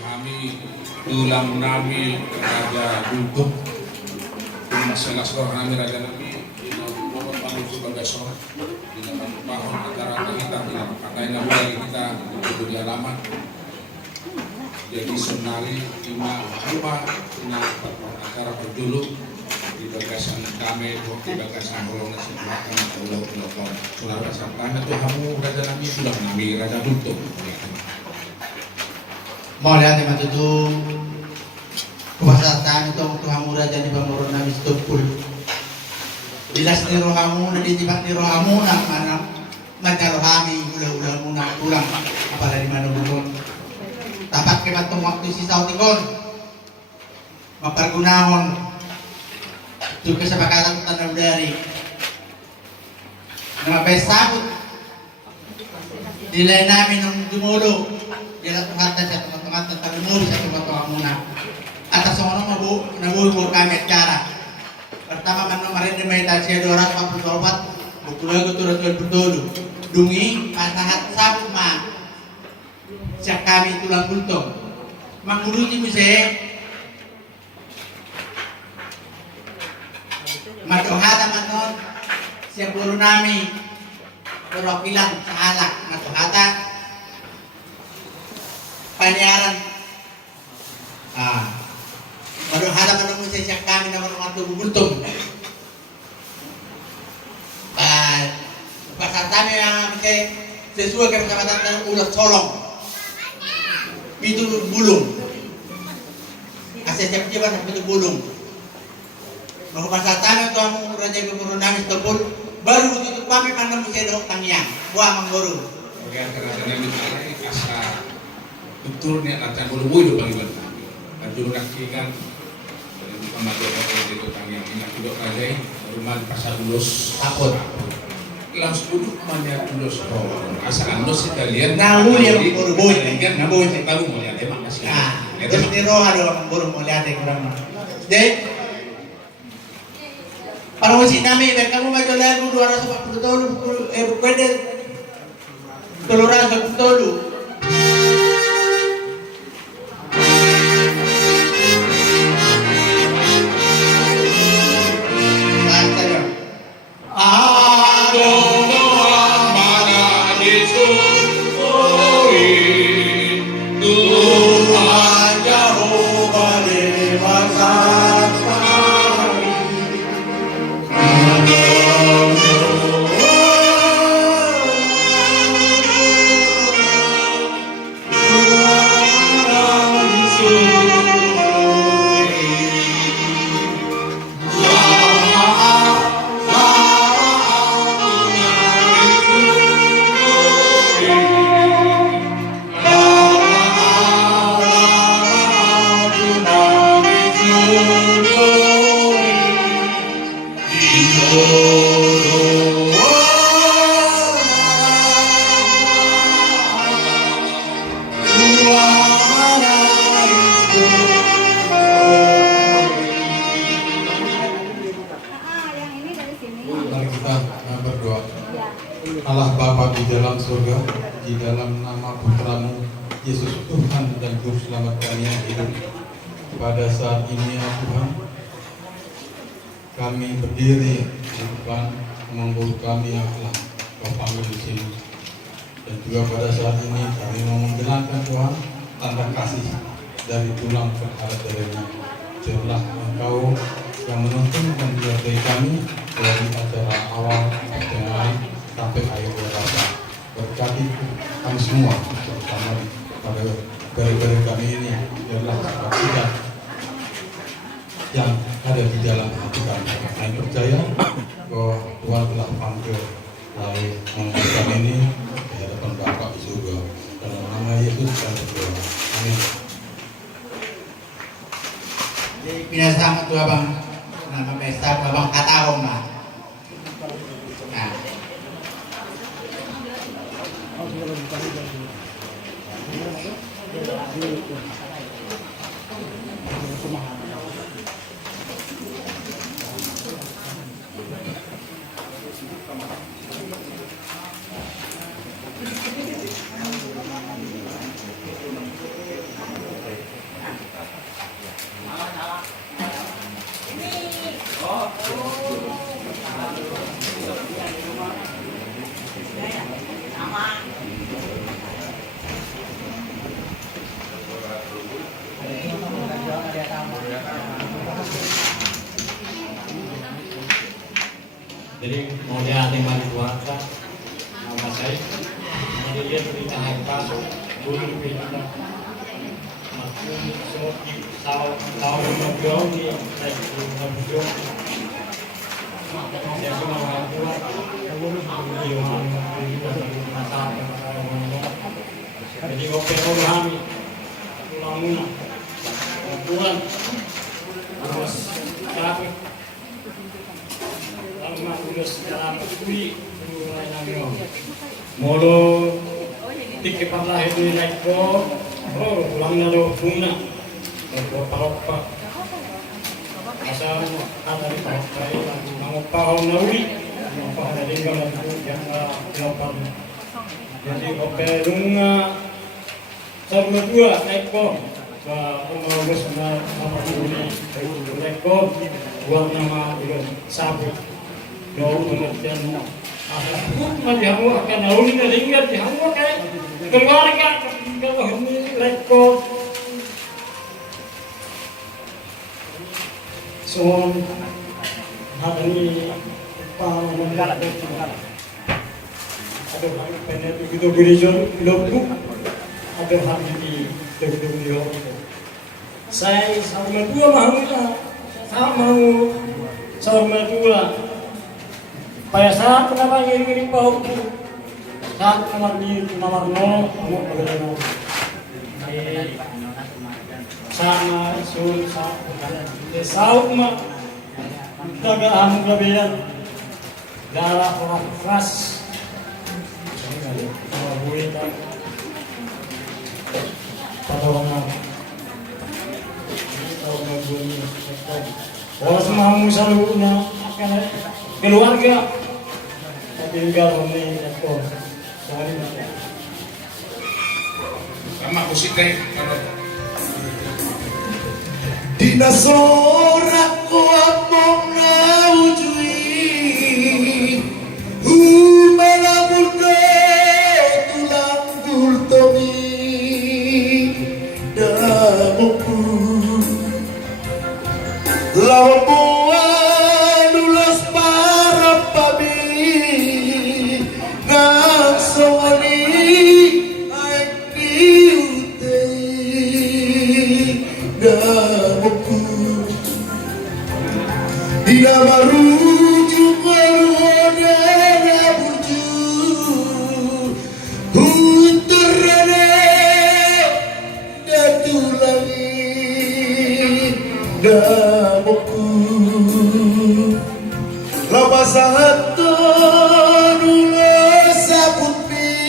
kami tulang nami Raja Gultuk masalah sekolah kami Raja Nabi nomor paling sebagai seorang dengan membangun acara kita dengan pakai nama kita untuk di alamat jadi sunali lima acara berjuluk di bagasan kami di bagasan golongan sebelah kami pulau Sulawesi karena Tuhanmu Raja Nabi tulang nami Raja Gultuk. Mau lihat yang matutu kebasahan itu Tuhan murah jadi pemurun nabi setupul. Dilas ni rohamu na ditibak ni rohamu na mana maka rohami ulah-ulah muna pulang apalagi mana bukon. Tapat kematong waktu sisa utikon mapergunahon itu kesepakatan tanam dari nama besabut nilai namin ng dumulo dia Tuhan dan teman-teman tentang umur satu batu muna atas orang nabubuh kami cara pertama kan kemarin di Malaysia 244 buku lagu turut-turut betul dungi pasahat sabut ma siap kami tulang buntung mengurusi musik madohada manon siap guru nami perwakilan sahalak madohada panyaran baru hadap pada musik siap kami nama waktu bubultung pasal kami yang sesuai kesepakatan dan ulat solong itu bulung asal siap jiwa itu bulung mau pasal kami tuan Raja Gubernur Namis Tepul baru tutup kami pandang musik dok tangian buah mengguru bagian kerajaan yang ini asal betul nih akan bulu hidup bagi kami. Kajul kaki kan dari pembantu dari tukang yang ingat hidup raja rumah di pasar Ulus. takut Langsung duduk namanya Ulus. Asal Ulus kita lihat. Nahu yang berboy kan nahu yang tahu mau lihat emang masih. Terus di roh ada baru mau lihat kurang. Jadi para musik nami kamu maju lagu 240 tahun pede Teluran tolu. Allah Bapa di dalam surga, di dalam nama Putramu Yesus Tuhan dan Juru Selamat kami yang hidup pada saat ini ya Tuhan, kami berdiri di depan mengguru kami yang telah Kau panggil di sini, dan juga pada saat ini kami mau mengenalkan Tuhan tanda kasih dari tulang terhadap dirinya. Biarlah Engkau yang menuntun dan menyertai kami dari acara awal pertengahan sampai akhir rasa. Berkati kami semua, terutama pada gara-gara kami ini adalah kebaktian yang ada di dalam hati kami. Kami percaya bahwa Tuhan telah panggil lalu mengangkat kami ini di hadapan Bapa di surga. Dalam nama Yesus kami berdoa. Amin. Pinasama tu abang nama pesta abang katahong na. Nah. Jadi mau dia ada mari warga, nama saya, mari dia berita hari pasok, boleh berita. Maksud semua tahu menjual ni, saya menjual. Dia cuma orang tua, jadi oke kami, tulang lunak, Tuhan, terus tapi lama udah secara kui mulai nangyo, molo tiket pernah itu naik ko, pulangnya lo bunga, ko parok. Asal ada di bawah saya mau paham nauri, mau paham dari kalau yang delapan. Jadi oke lunga sama dua ekor, mau bersama sama ini ekor buat nama itu sabu. Jauh kemudian asal pun masih kamu akan nauri dari ingat di kamu kayak keluarga kalau ini ekor. So, hari ini mengalat ada hari penet begitu berijon lobu ada hari ini begitu beliau saya sama dua pada saat kenapa ngirim bau saat nomor no kamu bagaimana sama sul sauk mah tagaan kelebihan darah orang keras buita patolongan tahun bunyi kalau semua musaluna akan keluarga tinggal ini ekor sehari sama musik deh kalau Dinasorak ko among naujui Malabur ko tulang gultongi Damoku Lawabuan ulas para pabi Nang sawani ay kiutay Damoku Ida maruju maruhoda rabuju Hunturane datulangi Damoku Lapasahaton ulas saputni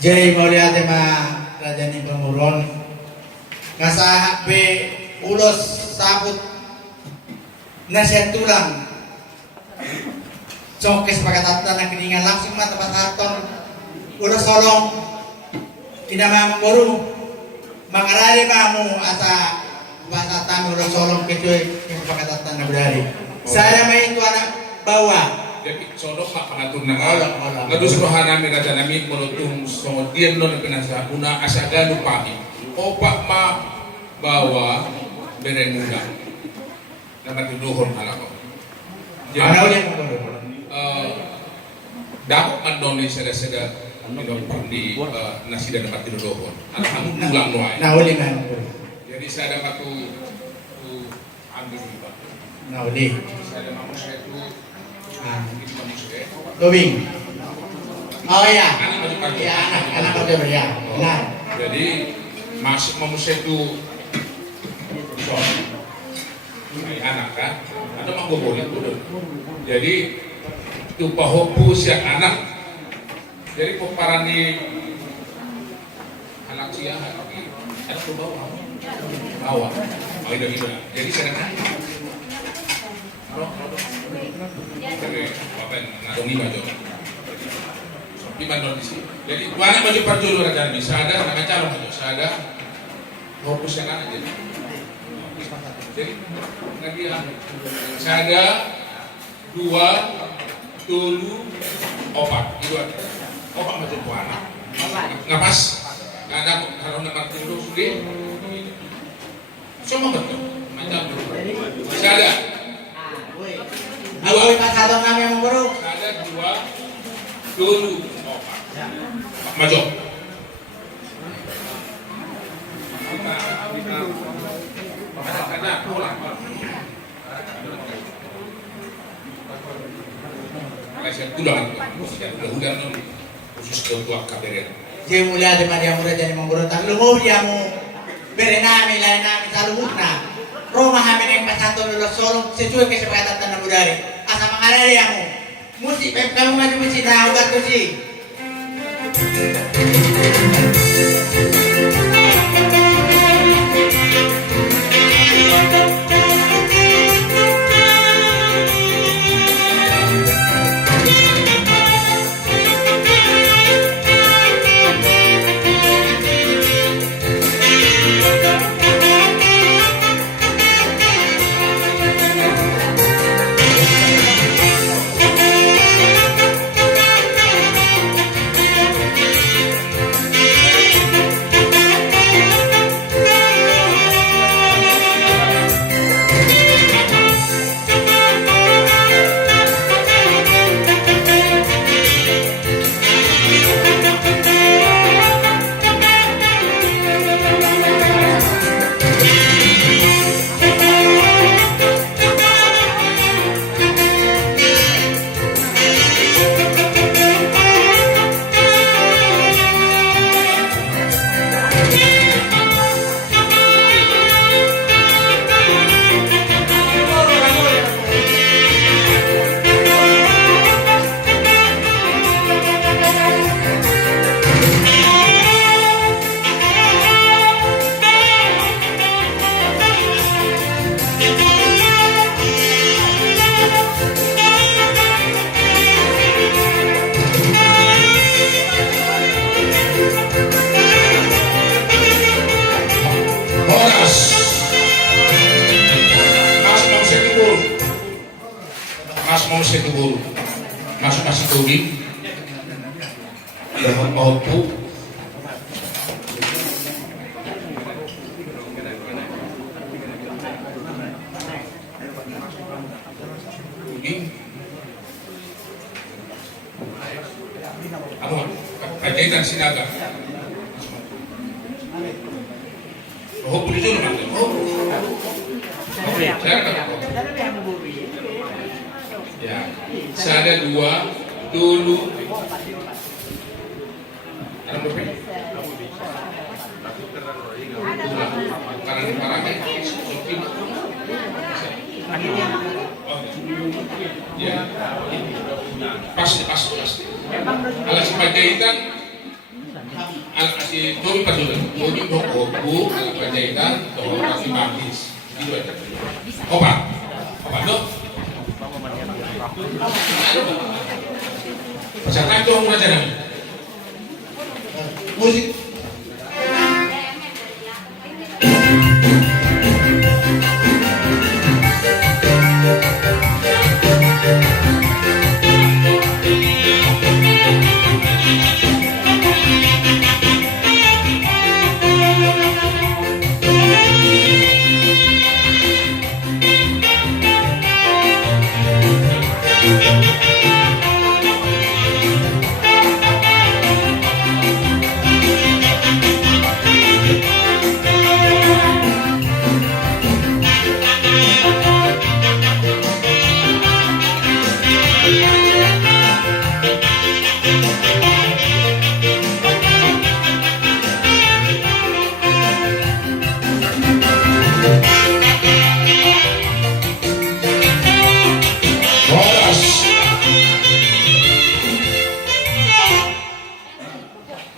Jai Mulia Tema Rajani Pemurun Ngasahak be ulos sabut nasihat tulang cokes pakatatan na kiningan langsung mata pasaton ulos solong kinamang boru mangarari mamu asa pasatan ulos solong kecuali pakatatan na budari saya may itu anak bawah jadi sodok mak pangatun na Olah. ngadus rohana mi raja nami menutung songo diem non penasa una asaga lupahi opak ma bawa berenguna nama tiduhon alako Ano jadi yang boru dapat mandoni seda-seda di nasi dan dapat tiduhon alhamdulillah noai nauli man boru jadi saya dapat tu ambil juga nauli saya ada manusia itu ini manusia Tobing. Oh ya. Anak masih pagi. Ya anak udah ya. Benar. Jadi masuk manusia itu ini anak kan ada mah boleh tuh. Jadi itu pahopu si anak. Jadi peparani lansia ada tuh bawah oh itu jadi sekarang dari apa yang ngadong lima jo lima don di sini jadi mana maju parjolo raja bisa ada nama calon maju ada fokus yang ada jadi nanti ada 2 tulu opat itu opat maju puana ngapas nggak ada kalau nama tulu sudah cuma betul macam bisa ada Aku pasado kami yang buruk. ada 2 tulu opat maju karena pulang saya tulang udah khusus ketua KBRI. Jadi mulia di mana muda jadi memberontak. Lumur dia mu berenami lain nami salubut na. Rumah kami yang pasado lulus sorong sesuai kesepakatan tanah budari. Asa mengalari yang musik kamu maju musik dah ugat musik. Mau saya tunggu masuk tubing dapat opo tubing apa kaitan sinaga oh pulis dulu mas oke saya kata ya, saya ada 2 dulu. Ada berapa? Karena di parahnya, ya, pasti. Kalau si Panjaitan, si Tobi Padulan, Tobi Bokobu, kalau Panjaitan, Tobi pasti Bagis. Itu aja. Obat dong. Pasangan itu murah jarang. Musik.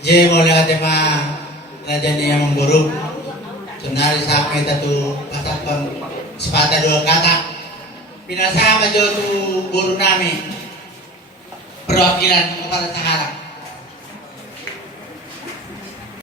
Je mau lihat tema Raja niya mengguru. Senari sampai satu pasapon sepatah dua kata. Pinasama jo tu guru namin perwakilan kepada Sahara.